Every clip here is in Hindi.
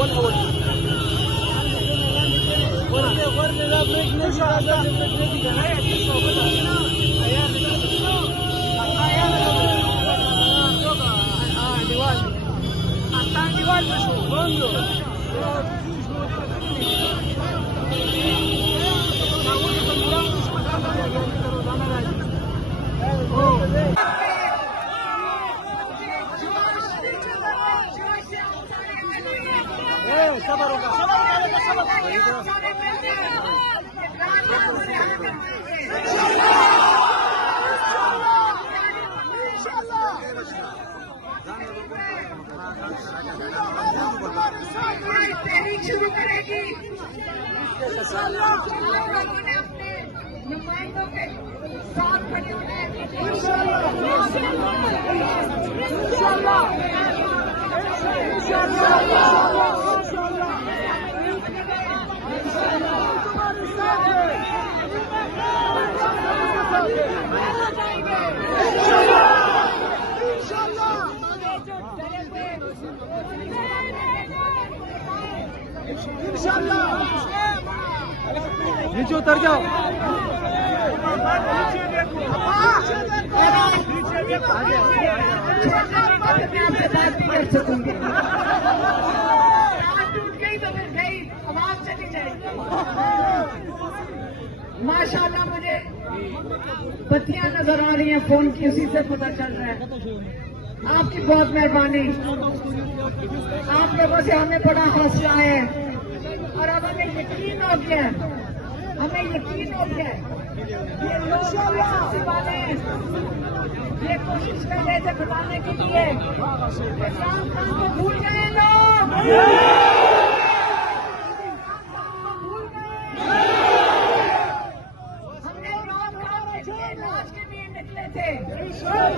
1 hour तहरीक शुरू करेगी। लोगों ने अपने नुमाइंदों के साथ खड़े होने नीचे उतर जाओ। माशाल्लाह मुझे बत्तियां नजर आ रही हैं फोन की, उसी से पता चल रहा है। आपकी बहुत मेहरबानी, आप लोगों से हमें बड़ा हौसला है और अब हमें यकीन हो गया, हमें यकीन हो गया ये लोग वाले ये कोशिश कर रहे थे बताने के लिए इमरान खान को भूल गए लोग, भूल गए। हमने इमरान खान के लिए इलाज के लिए निकले थे,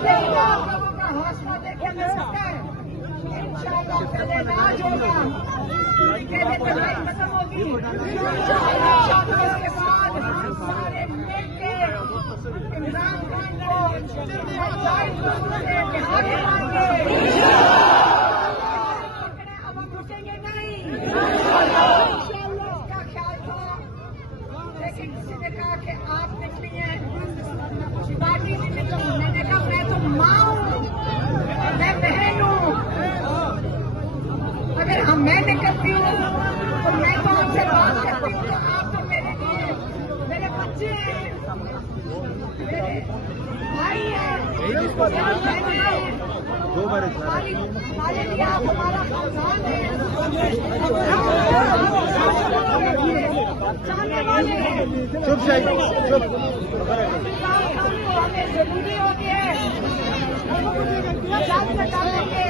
लेकिन आप लोगों का हौसला देखे मिल सकता है। इंशाअल्लाह पहले इलाज होगा, पहले लड़ाई खत्म होगी, इसके बाद सारे मिलके इमरान खान को अब हम रुकेंगे नहीं, इसका ख्याल था। लेकिन किसी ने कहा कि आप निकली हैं, पार्टी नहीं निकली। मैंने कहा मैं तो माँ हूँ, मैं बहन हूँ, अगर हम मैं निकलती हूँ तो मैं तो आपसे बात करती हूँ, आप तो मेरे लिए मेरे बच्चे हैं, मेरे भाई हैं, हमारे लिए आप हमारा खानदान है, जाने वाले हैं। चुप चुप। हमें जरूरी होती है जान बचाने के,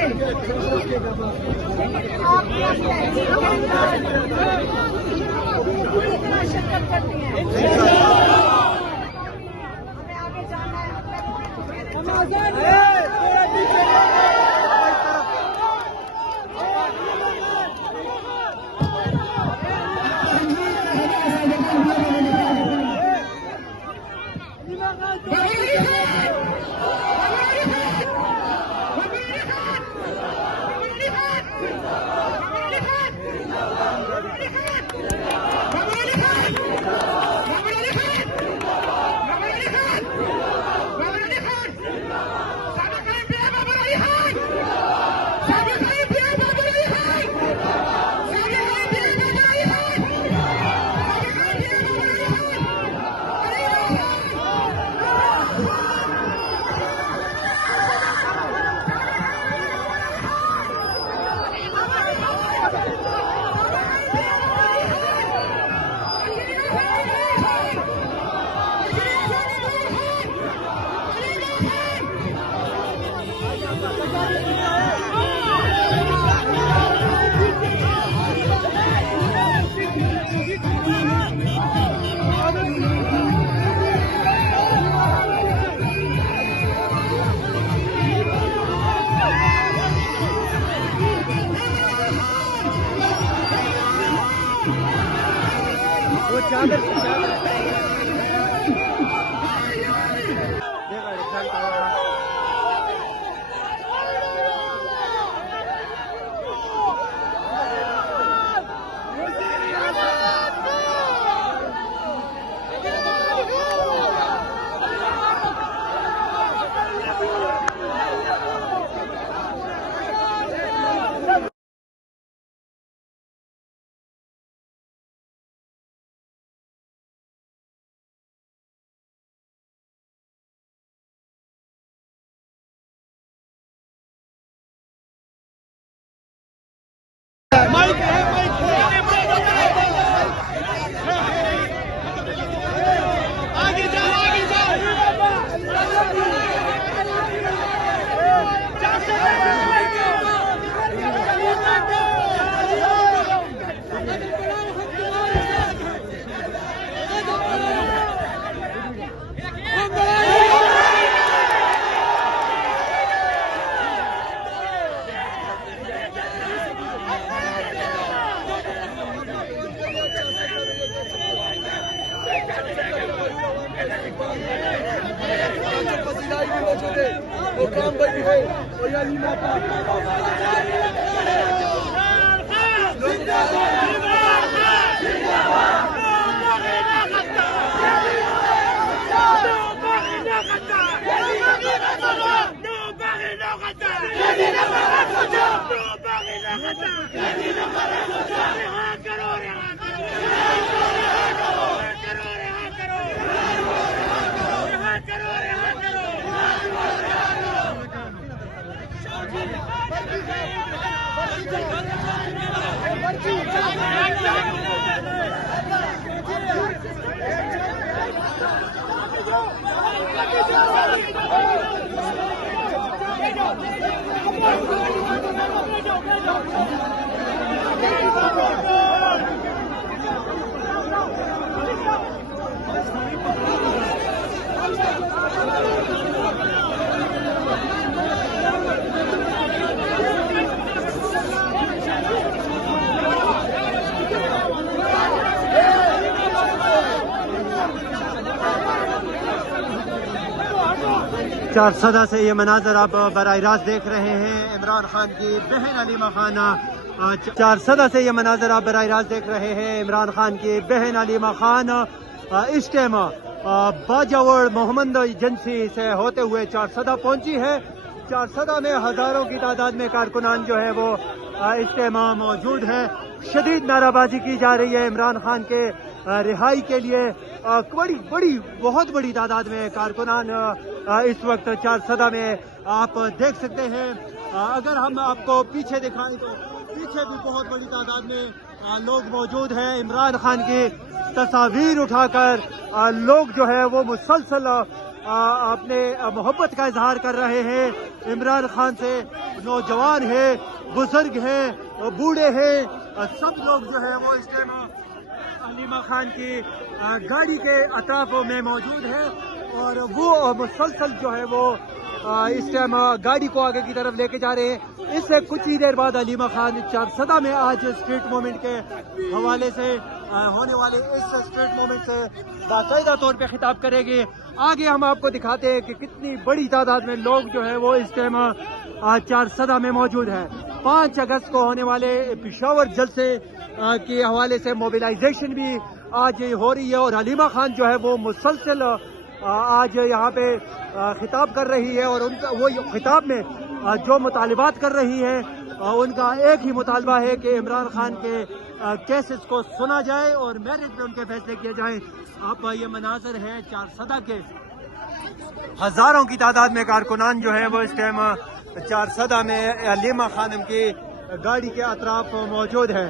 लेकिन आप पूरी तरह शिरकत करती हैं। हमें आगे जाना है। बचे थे वो काम भाई है और या लीमा का चारसदा से ये मनाजर आप बराह रास्त देख रहे हैं। इमरान खान की बहन अलीमा खान चारसदा से ये मनाजर आप बराह रास्त देख रहे हैं। इमरान खान की बहन अलीमा खान इस टाइम बाजावर मोहम्मद एजेंसी से होते हुए चारसदा पहुंची है। चारसदा में हजारों की तादाद में कारकुनान जो है वो इस टाइम मौजूद है। शदीद नाराबाजी की जा रही है इमरान खान के रिहाई के लिए। बहुत बड़ी तादाद में कारकुनान इस वक्त चारसदा में आप देख सकते हैं। अगर हम आपको पीछे दिखाएं तो पीछे भी बहुत बड़ी तादाद में लोग मौजूद हैं। इमरान खान की तस्वीर उठाकर लोग जो है वो मुसलसल अपने मोहब्बत का इजहार कर रहे हैं इमरान खान से। नौजवान है, बुजुर्ग हैं, बूढ़े हैं, सब लोग जो है वो इस टाइम अलीमा खान की गाड़ी के अतराफ में मौजूद है और वो मुसलसल जो है वो इस टाइम गाड़ी को आगे की तरफ लेके जा रहे हैं। इससे कुछ ही देर बाद अलीमा खान चारसदा में आज स्ट्रीट मूवमेंट के हवाले से होने वाले इस स्ट्रीट मूवमेंट से बाकायदा तौर पे खिताब करेंगे। आगे हम आपको दिखाते हैं कि कितनी बड़ी तादाद में लोग जो है वो इस टाइम चारसदा में मौजूद है। 5 अगस्त को होने वाले पेशावर जलसे के हवाले से मोबिलाइजेशन भी आज हो रही है और अलीमा खान जो है वो मुसलसल आज यहाँ पे खिताब कर रही है और उनका वो खिताब में जो मुतालिबात कर रही है उनका एक ही मुतालबा है कि इमरान खान के केसेस को सुना जाए और मेरिट पे उनके फैसले किए जाए। आप ये मनाजर है चारसदा के, हजारों की तादाद में कारकुनान जो है वो इस टाइम चारसदा में अलीमा खानम की गाड़ी के अतराफ मौजूद है।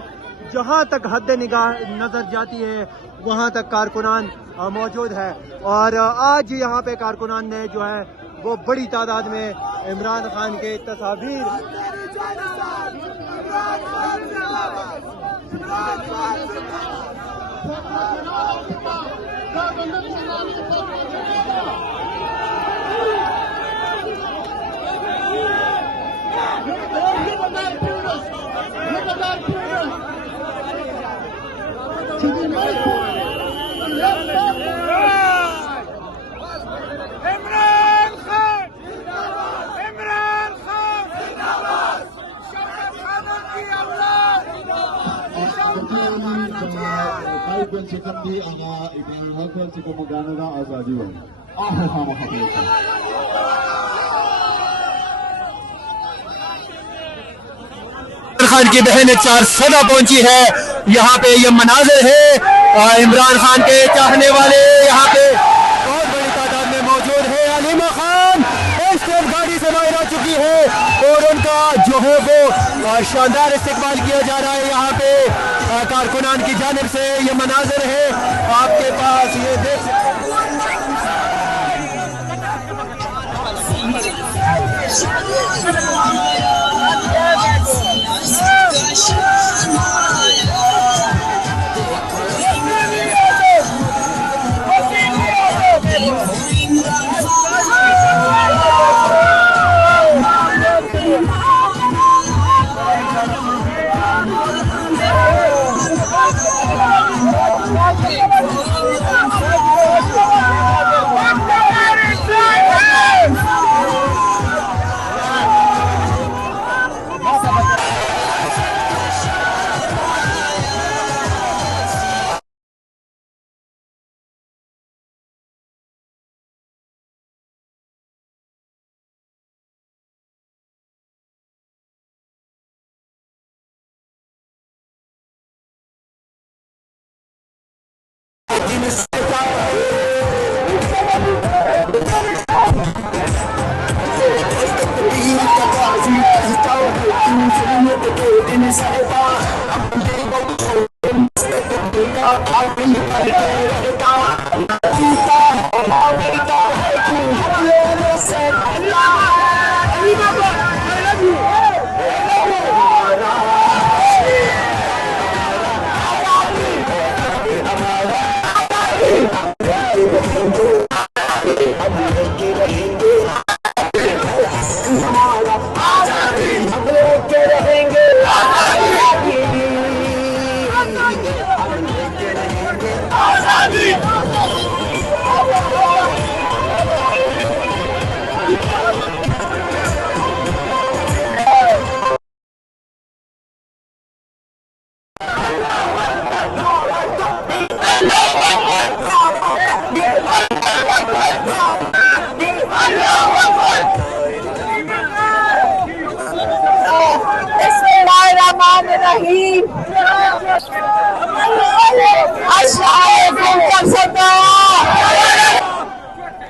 जहाँ तक हद निगाह नजर जाती है वहाँ तक कारकुनान मौजूद है और आज यहाँ पे कारकुनान ने जो है वो बड़ी तादाद में इमरान खान के तस्वीर सिकंदी आगा इब्राहिम हसन से मगाना आजादी हो खान की बहन चारसदा पहुंची है। यहाँ पे ये मनाजिर है इमरान खान के चाहने वाले यहाँ पे बहुत बड़ी तादाद में मौजूद है। अलीमा खान इस टाइम गाड़ी से बाहर आ चुकी है और उनका जो है वो शानदार इस्तेमाल किया जा रहा है। यहाँ पे कारकुनान की जानिब से ये मनाजिर है आपके पास, ये देख Thank you.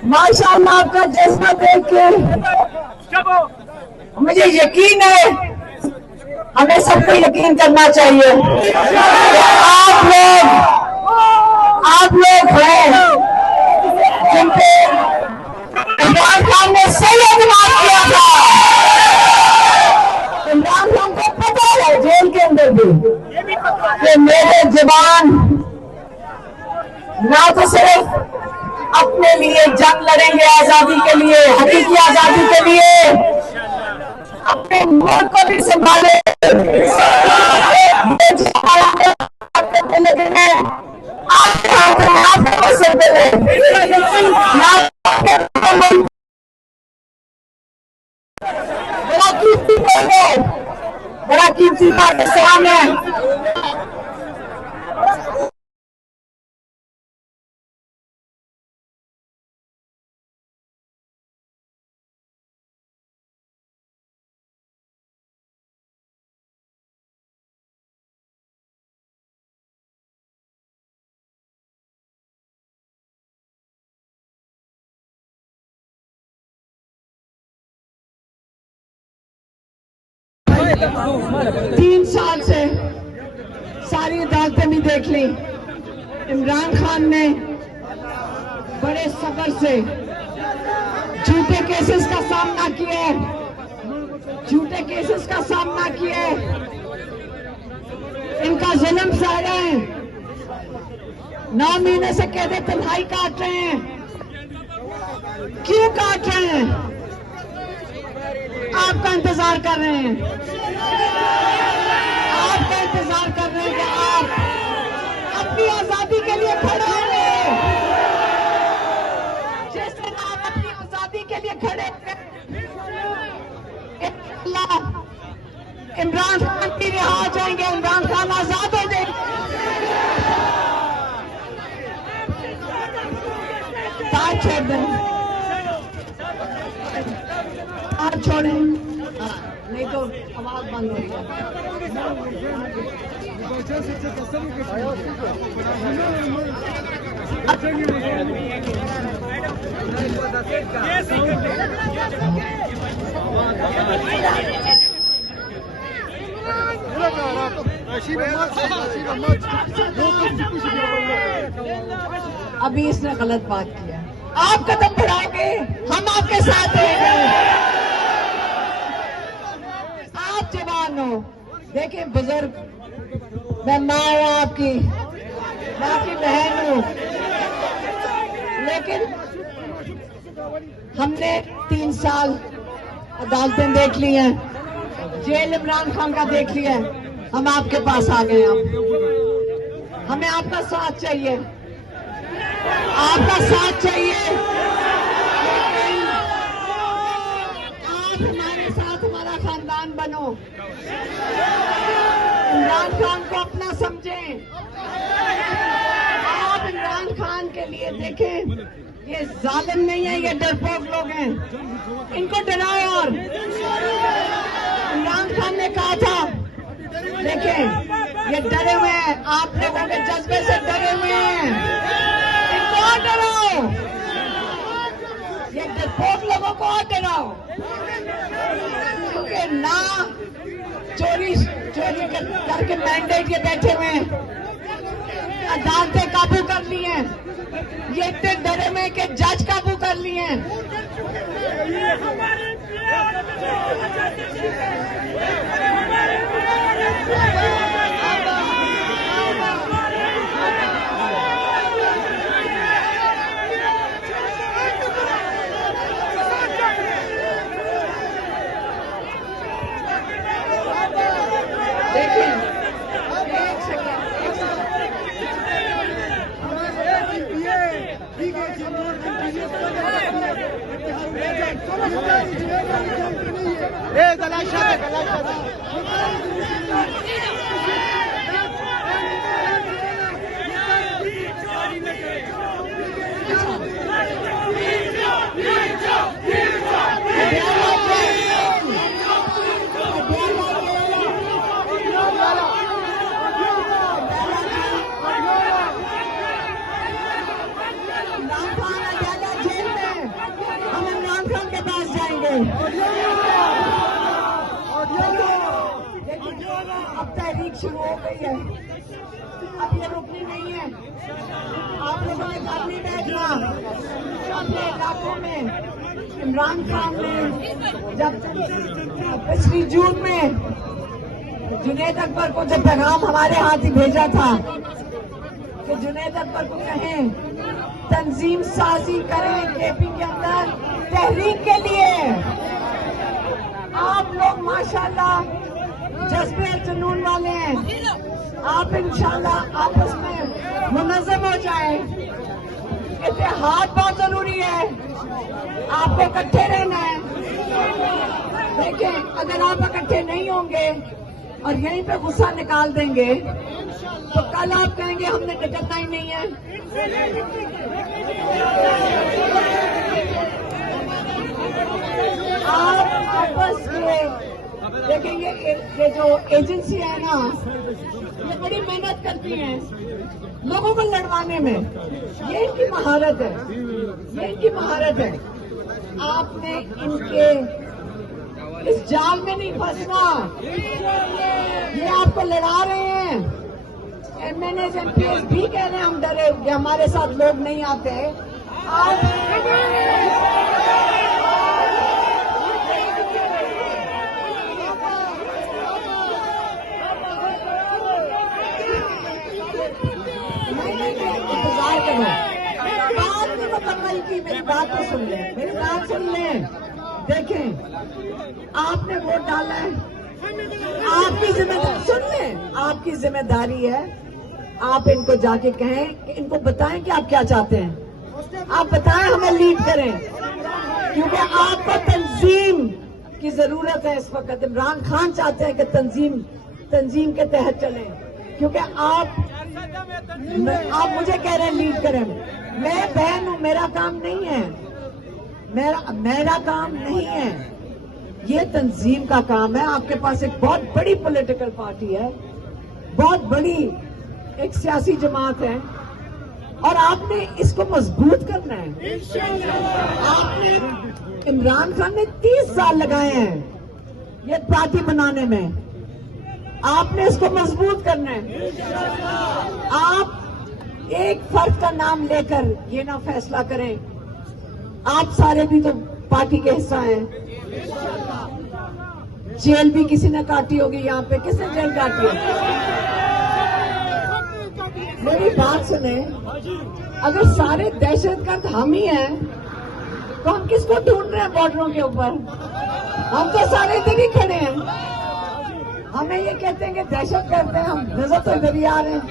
माशाअल्लाह आपका जज्बा देख के मुझे यकीन है, हमें सबको यकीन करना चाहिए। आप लोग हैं जिन पे इमरान खान ने सही एतमाद किया था। इमरान खान को पता है जेल के अंदर भी कि मेरे जवान ना तो सिर्फ अपने लिए जंग लड़ेंगे आजादी के लिए, हकीकी आजादी के लिए, अपने मुल्क को भी संभाले। बड़ा कीमती पाकिस्तान है। तीन साल से सारी अदालतें भी देख ली। इमरान खान ने बड़े सब्र से झूठे केसेस का सामना किया है, झूठे केसेस का सामना किया है। इनका जुल्म सह रहे हैं, 9 महीने से कैदे तन्हाई काट रहे हैं। क्यों काट रहे हैं? आपका इंतजार कर रहे हैं, आपका इंतजार कर रहे हैं कि आप अपनी आजादी के लिए खड़े होंगे। जिस दिन आप अपनी आजादी के लिए खड़े होंगे, इमरान खान भी रिहा हो जाएंगे, इमरान खान आजाद हो जाएंगे। तार छोड़ दें, तार छोड़ें, नहीं तो आवाज बंद हो रही अभी इसने गलत बात किया। आप कदम बढ़ाएंगे, हम आपके साथ रहेंगे। आप जवान हो, देखिए बुजुर्ग, मैं माँ हूँ आपकी, मैं आपकी बहन हूँ, लेकिन हमने 3 साल अदालतें देख ली हैं, जेल इमरान खान का देख लिया है। हम आपके पास आ गए। अब हमें आपका साथ चाहिए, आपका साथ चाहिए। आप हमारे साथ, हमारा खानदान बनो, इमरान खान को अपना समझें। आप इमरान खान के लिए देखें, ये जालिम नहीं है, ये डरपोक लोग हैं, इनको डराओ। और इमरान खान ने कहा था, देखें ये डरे हुए हैं, आप लोगों के जज्बे से डरे हुए हैं। और डराओ, ये डरपोक लोगों को और डराओ, क्योंकि ना चोरी करके मैंडेट ये बैठे हुए हैं, अदालतें काबू कर ली हैं, ये इतने डरे में कि जज काबू कर लिए हैं। अब तहरीक शुरू हो गई है, अब ये रुकनी नहीं है। आप लोगों ने घर नहीं बैठना। अपने इलाकों में इमरान खान ने जब पिछली जून में जुनैद अकबर को जब पैगाम हमारे हाथ ही भेजा था कि जुनैद अकबर को कहें तंजीम साजी करें केपी के अंदर तहरीक के लिए, आप लोग माशाल्लाह जज्बे और जुनून वाले हैं। आप इंशाल्लाह आपस में मुनज़्ज़म हो जाए। इत्तेहाद बहुत जरूरी है, आपको इकट्ठे रहना है। देखिए, अगर आप इकट्ठे नहीं होंगे और यहीं पे गुस्सा निकाल देंगे तो कल आप कहेंगे हमने निकलना ही नहीं है। आप आपस में देखेंगे, ये जो एजेंसी है ना, ये बड़ी मेहनत करती है लोगों को लड़वाने में। ये इनकी महारत है, ये इनकी महारत है। आपने इनके इस जाल में नहीं फंसना। ये आपको लड़ा रहे हैं। MNAs MPs भी कह रहे हैं हम डरे हुए, हमारे साथ लोग नहीं आते। आप इंतजार करो, बात में मुकम्मल की। मेरी बात तो सुन लें, मेरी बात सुन लें। देखें, आपने वोट डाला है, आपकी जिम्मेदारी, सुन लें, आपकी जिम्मेदारी है आप इनको जाके कहें कि इनको बताएं कि आप क्या चाहते हैं। आप बताएं, हमें लीड करें, क्योंकि आपको तंजीम की जरूरत है इस वक्त। इमरान खान चाहते हैं कि तंजीम के तहत चलें, क्योंकि आप मुझे कह रहे हैं लीड करें। मैं बहन हूं, मेरा काम नहीं है, मेरा काम नहीं है, ये तंजीम का काम है। आपके पास एक बहुत बड़ी पॉलिटिकल पार्टी है, बहुत बड़ी एक सियासी जमात है, और आपने इसको मजबूत करना है। आपने, इमरान खान ने 30 साल लगाए हैं ये पार्टी बनाने में, आपने इसको मजबूत करना है। आप एक फर्द का नाम लेकर ये ना फैसला करें, आप सारे भी तो पार्टी के हिस्सा हैं। जेल भी किसी ने काटी होगी, यहाँ पे किसने जेल काटी है? मेरी बात सुने, अगर सारे दहशतगर्द हम ही हैं तो हम किसको ढूंढ रहे हैं बॉर्डरों के ऊपर? हम तो सारे इधर ही खड़े हैं। हमें ये कहते हैं कि दहशतगर्द हैं, हम नजर तो इधर ही आ रहे हैं।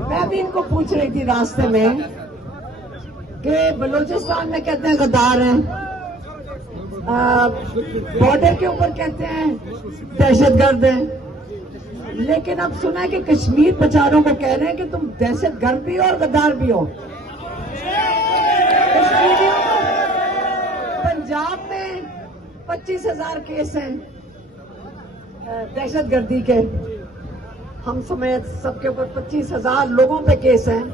मैं भी इनको पूछ रही थी रास्ते में कि बलूचिस्तान में कहते हैं गद्दार हैं, बॉर्डर के ऊपर कहते हैं दहशतगर्द हैं, लेकिन अब सुना है कि कश्मीर बेचारों को कह रहे हैं कि तुम दहशतगर्द भी हो और गद्दार भी हो। पंजाब में 25,000 केस हैं दहशतगर्दी के, हम समेत सबके ऊपर 25,000 लोगों पे केस हैं।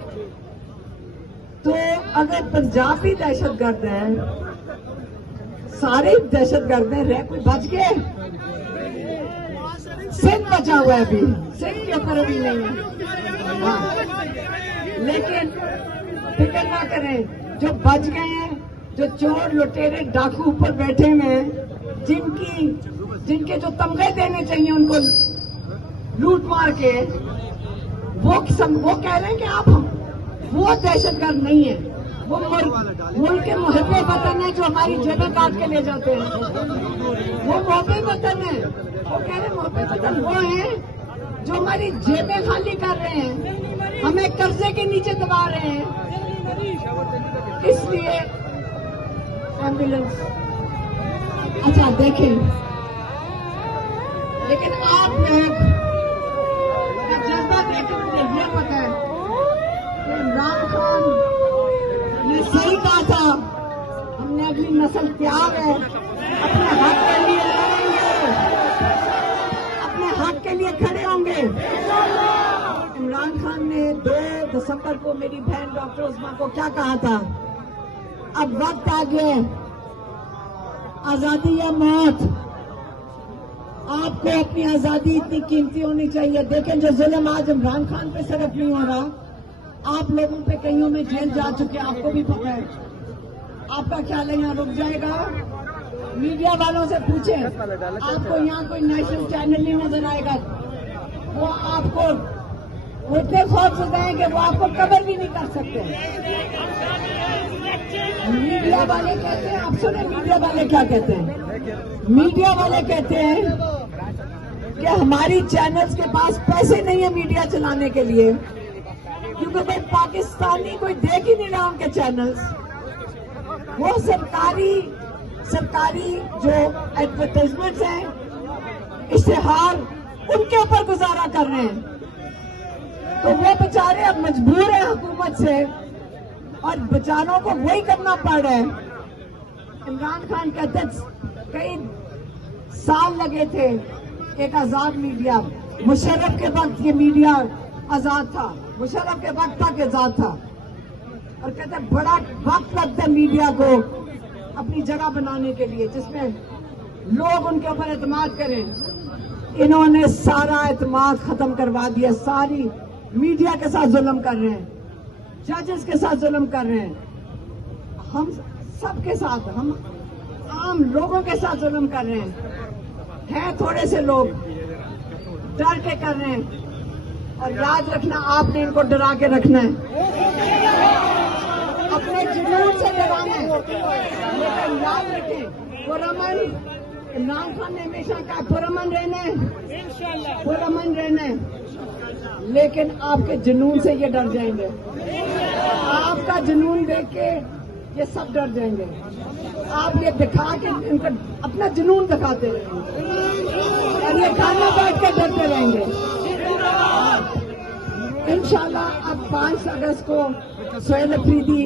तो अगर पंजाब भी दहशतगर्द है, सारे दहशतगर्द हैं, रह कोई बच गए? सिंध बचा हुआ है, अभी सिंध के ऊपर अभी नहीं है। हाँ, लेकिन फिक्र ना करें, जो बच गए हैं, जो चोर लुटेरे डाकू ऊपर बैठे हुए हैं, जिनके जो तमगे देने चाहिए उनको लूट मार के, वो कह रहे हैं कि आप, वो दहशतगर्द नहीं है, वो मुल्क के मुहब्बे वतन है जो हमारी जेबें काट के ले जाते हैं। वो मुहब्बे वतन है, वो कह रहे मुहब्बे वतन वो है जो हमारी जेबें खाली कर रहे हैं, हमें कर्जे के नीचे दबा रहे हैं। इसलिए एम्बुलेंस, अच्छा देखें, लेकिन आप लोग जज्बा देख के मुझे ये पता है कि इमरान खान ने सही कहा था, हमने अगली नस्ल तैयार है, अपने हक के लिए लड़ेंगे, अपने हक के लिए खड़े होंगे। इमरान खान ने 2 दिसंबर को मेरी बहन डॉक्टर उस्मा को क्या कहा था, अब वक्त आ गया, आजादी या मौत, आपको अपनी आजादी इतनी कीमती होनी चाहिए। देखें, जो जुल्म आज इमरान खान पे सिर्फ नहीं हो रहा, आप लोगों पे कईयों में जेल जा चुके, आपको भी पता है। आपका ख्याल है यहाँ रुक जाएगा? मीडिया वालों से पूछें, आपको यहाँ कोई नेशनल चैनल नहीं नजर आएगा, वो आपको उतने खौफ जताएंगे, वो आपको कवर भी नहीं कर सकते। मीडिया वाले कहते हैं, आप सुने मीडिया वाले क्या कहते हैं? मीडिया वाले कहते हैं कि हमारी चैनल्स के पास पैसे नहीं है मीडिया चलाने के लिए, क्योंकि कोई पाकिस्तानी कोई देख ही नहीं रहा उनके चैनल्स। वो सरकारी जो एडवर्टाइजमेंट्स हैं, इश्तिहार, उनके ऊपर गुजारा कर रहे हैं। तो वो बेचारे अब मजबूर हैं हुकूमत से, और बेचारों को वही करना पड़ रहा है। इमरान खान कहते कई साल लगे थे एक आजाद मीडिया, मुशर्रफ के वक्त ये मीडिया आजाद था, मुशर्रफ के वक्त तक आजाद था, और कहते बड़ा वक्त लगता है मीडिया को अपनी जगह बनाने के लिए जिसमें लोग उनके ऊपर एतमाद करें। इन्होंने सारा एतमाद खत्म करवा दिया, सारी मीडिया के साथ जुल्म कर रहे हैं, जजेस के साथ जुल्म कर रहे हैं, हम सबके साथ, हम आम लोगों के साथ जुल्म कर रहे हैं थोड़े से लोग डर के कर रहे हैं। और याद रखना, आपने इनको डरा के रखना है, अपने जुनून से डराना है। लेकिन याद रखें, पुरअमन, इमरान खान ने हमेशा कहा पुरअमन रहना है, पुरअमन रहना है, लेकिन आपके जुनून से ये डर जाएंगे। आपका जुनून देख के ये सब डर जाएंगे। आप ये दिखा के इनको अपना जुनून दिखाते रहेंगे और ये खाना बैठ के डरते रहेंगे। इंशाल्लाह अब 5 अगस्त को सोहेल अफरीदी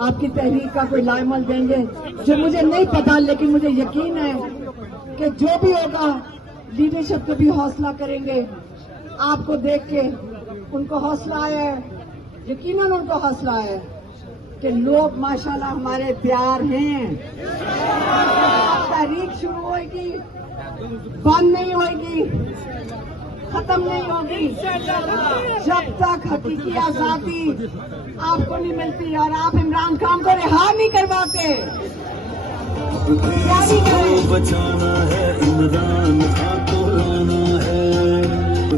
आपकी तहरीक का कोई लाइमल देंगे, जो मुझे नहीं पता, लेकिन मुझे यकीन है कि जो भी होगा लीडरशिप को भी हौसला करेंगे। आपको देख के उनको हौसला आया है, यकीनन उनको हौसला आया है कि लोग माशाल्लाह हमारे प्यार हैं। तहरीक शुरू होगी, बंद नहीं होगी, खत्म नहीं होगी जब तक हकीकी आजादी आपको नहीं मिलती और आप इमरान खान को रिहा नहीं करवाते। क्या नहीं करें? बचाना है इमरान खान को, लाना है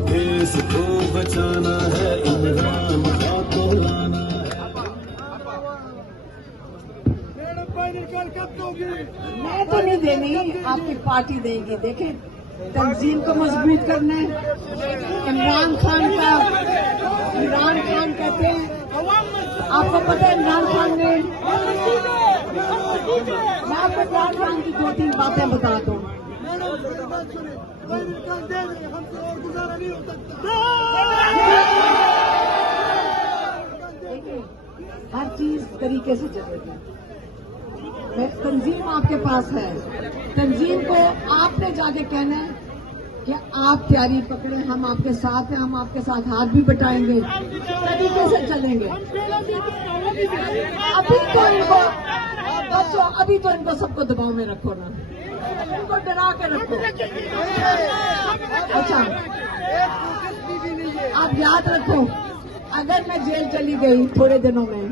देश को, बचाना है इमरान खान को, लाना है। मैं तो नहीं देनी, आपकी पार्टी देगी। देखें, तंजीम को मजबूत करना है। इमरान खान कहते हैं, आपको पता है इमरान खान ने, मैं आपको इमरान खान की 2-3 बातें बता दूं। हर चीज तरीके से चलेगी। तंजीम आपके पास है, तंजीम को आपने जाके कहना है कि आप तैयारी पकड़े, हम आपके साथ हैं, हम आपके साथ हाथ भी बटाएंगे, तरीके से चलेंगे। अभी तो इनको बच्चों, अभी तो इनको सबको दबाव में रखो ना, इनको डरा के रखो। अच्छा, आप याद रखो, अगर मैं जेल चली गई थोड़े दिनों में,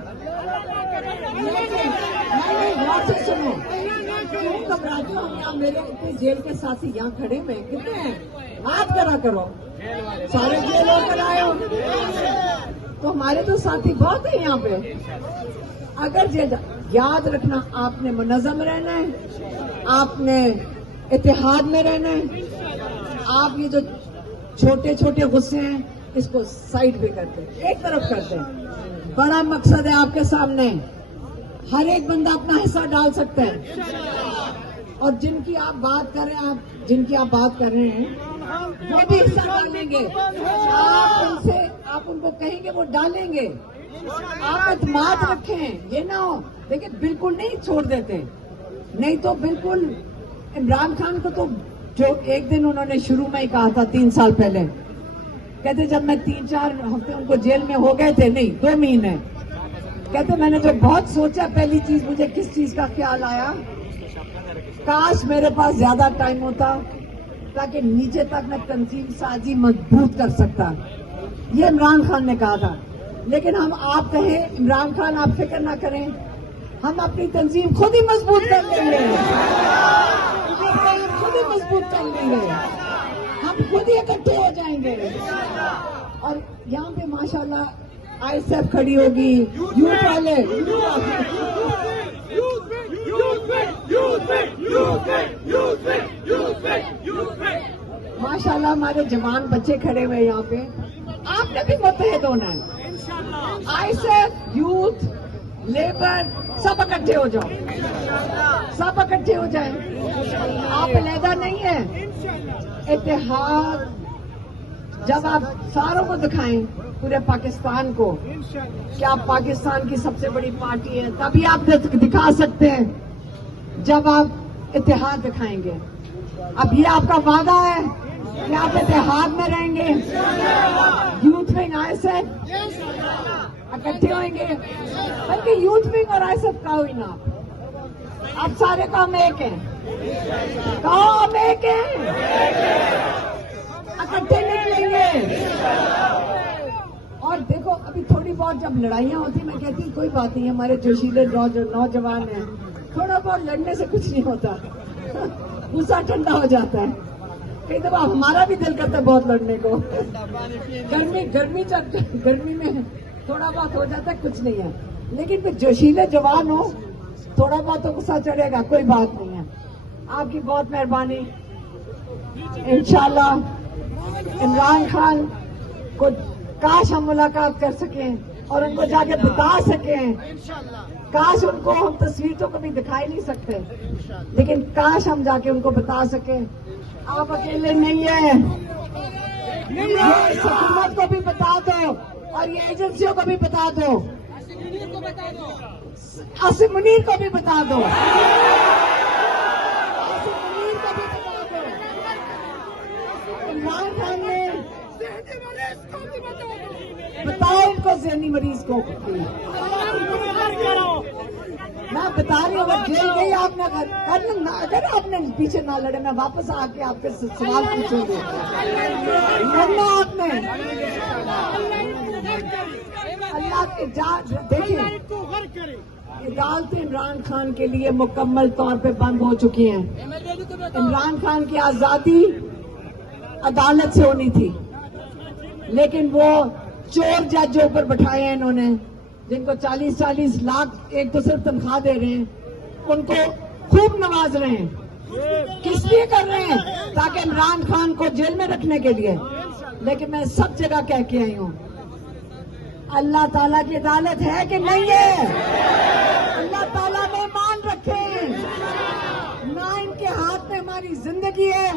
लेकिन गौर से सुनो, क्यों घबराते हो? यहाँ मेरे इतने जेल के साथी यहाँ खड़े हुए कितने हैं? बात करा करो, सारे जेल होकर आए हो तो हमारे तो साथी बहुत है यहाँ पे। अगर जेल, याद रखना, आपने मुनज़्ज़म रहना है, आपने इत्तेहाद में रहना है। आप ये जो छोटे छोटे गुस्से हैं इसको साइड पे करते, एक तरफ करते। बड़ा मकसद है आपके सामने, हर एक बंदा अपना हिस्सा डाल सकता है। और जिनकी आप बात कर रहे हैं, जिनकी आप बात कर रहे हैं वो भी हिस्सा डालेंगे। आप उनको कहेंगे वो डालेंगे। आप एतमाद रखें, ये ना हो देखिए बिल्कुल नहीं छोड़ देते, नहीं तो बिल्कुल। इमरान खान को तो जो एक दिन उन्होंने शुरू में ही कहा था 3 साल पहले, कहते जब मैं 3-4 हफ्ते उनको जेल में हो गए थे, नहीं 2 महीने, कहते मैंने जो बहुत सोचा, पहली चीज मुझे किस चीज का ख्याल आया, काश मेरे पास ज्यादा टाइम होता ताकि नीचे तक मैं तंजीम साजी मजबूत कर सकता। ये इमरान खान ने कहा था। लेकिन हम आप कहें इमरान खान आप फिक्र ना करें, हम अपनी तंजीम खुद ही मजबूत कर लेंगे, खुद ही मजबूत कर लेंगे, हम खुद ही इकट्ठे हो जाएंगे। और यहाँ पे माशाल्लाह आईएसएफ खड़ी होगी, यूथ वाले, माशाल्लाह हमारे जवान बच्चे खड़े हुए यहाँ पे। आपने भी मुत्तहिद होना है, आईएसएफ, यूथ, लेबर, सब इकट्ठे हो जाओ, सब इकट्ठे हो जाए। आप अलहदा नहीं है, इत्तेहाद जब आप सारों को दिखाएं, पूरे पाकिस्तान को, कि आप पाकिस्तान की सबसे बड़ी पार्टी है, तभी आप दिखा सकते हैं जब आप इत्तेहाद दिखाएंगे। अब ये आपका वादा है कि आप इत्तेहाद में रहेंगे, यूथ विंग आईएसएफ इकट्ठे होंगे, बल्कि यूथ विंग और आईएसएफ का हुई ना, आप सारे काम एक हैं, काम एक है, इकट्ठे निकलेंगे। और देखो अभी थोड़ी बहुत जब लड़ाइयाँ होती, मैं कहती हूँ कोई बात नहीं, हमारे जोशीले नौजवान हैं, थोड़ा बहुत लड़ने से कुछ नहीं होता, गुस्सा ठंडा हो जाता है। कई दफा हमारा भी दिल करता है बहुत लड़ने को, गर्मी में थोड़ा बहुत हो जाता है, कुछ नहीं है। लेकिन फिर जोशीले जवान हो, थोड़ा बहुत तो गुस्सा चढ़ेगा, कोई बात नहीं है। आपकी बहुत मेहरबानी। इंशाल्लाह इमरान खान को काश हम मुलाकात कर सकें और उनको जाके बता सकें, काश उनको हम तस्वीर तो कभी दिखाई नहीं सकते, लेकिन काश हम जाके उनको बता सकें आप अकेले नहीं है, ये हुकूमत को भी बता दो और ये एजेंसियों को भी बता दो, आसिम मुनीर को भी बता दो, इमरान खान ने बताओ इनको ज़हनी मरीज को। मैं बता रही हूँ, अगर जेल गई आपने, अगर आपने पीछे ना लड़े, मैं वापस आके आपके सवाल पूछूंगी, लड़ना आपने। अल्लाह की देखिए, अदालतें इमरान खान के लिए मुकम्मल तौर पे बंद हो चुकी हैं। इमरान खान की आजादी अदालत से होनी थी, लेकिन वो चोर जजों पर बैठाए हैं इन्होंने, जिनको 40-40 लाख एक तो सिर्फ तनख्वाह दे रहे हैं, उनको खूब नवाज रहे हैं। किस लिए कर रहे हैं? ताकि इमरान खान को जेल में रखने के लिए। लेकिन मैं सब जगह कह के आई हूँ, अल्लाह ताला की अदालत है कि नहीं है? अल्लाह ताला ने मान रखे, ना इनके हाथ में हमारी जिंदगी है,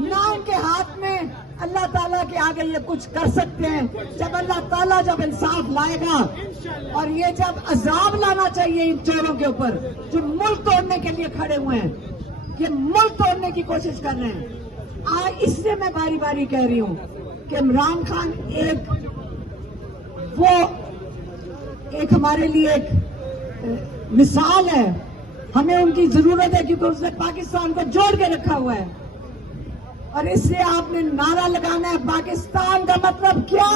ना इनके हाथ में अल्लाह ताला के आगे ये कुछ कर सकते हैं। जब अल्लाह ताला जब इंसाफ लाएगा और ये जब अजाब लाना चाहिए इन चोरों के ऊपर जो मुल्क तोड़ने के लिए खड़े हुए हैं, ये मुल्क तोड़ने की कोशिश कर रहे हैं, इसलिए मैं बारी बारी कह रही हूँ कि इमरान खान एक हमारे लिए एक मिसाल है। हमें उनकी जरूरत है क्योंकि उसने पाकिस्तान को जोड़ के रखा हुआ है। और इसलिए आपने नारा लगाना है, पाकिस्तान का मतलब क्या,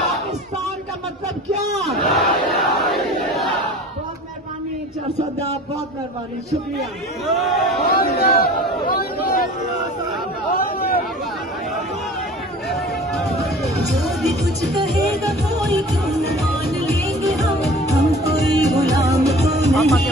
पाकिस्तान का मतलब क्या। बहुत मेहरबानी चरसदा, बहुत मेहरबानी, शुक्रिया। जो भी कुछ कहेगा कोई क्यों न मान लेंगे हम कोई गुलाम तो नहीं।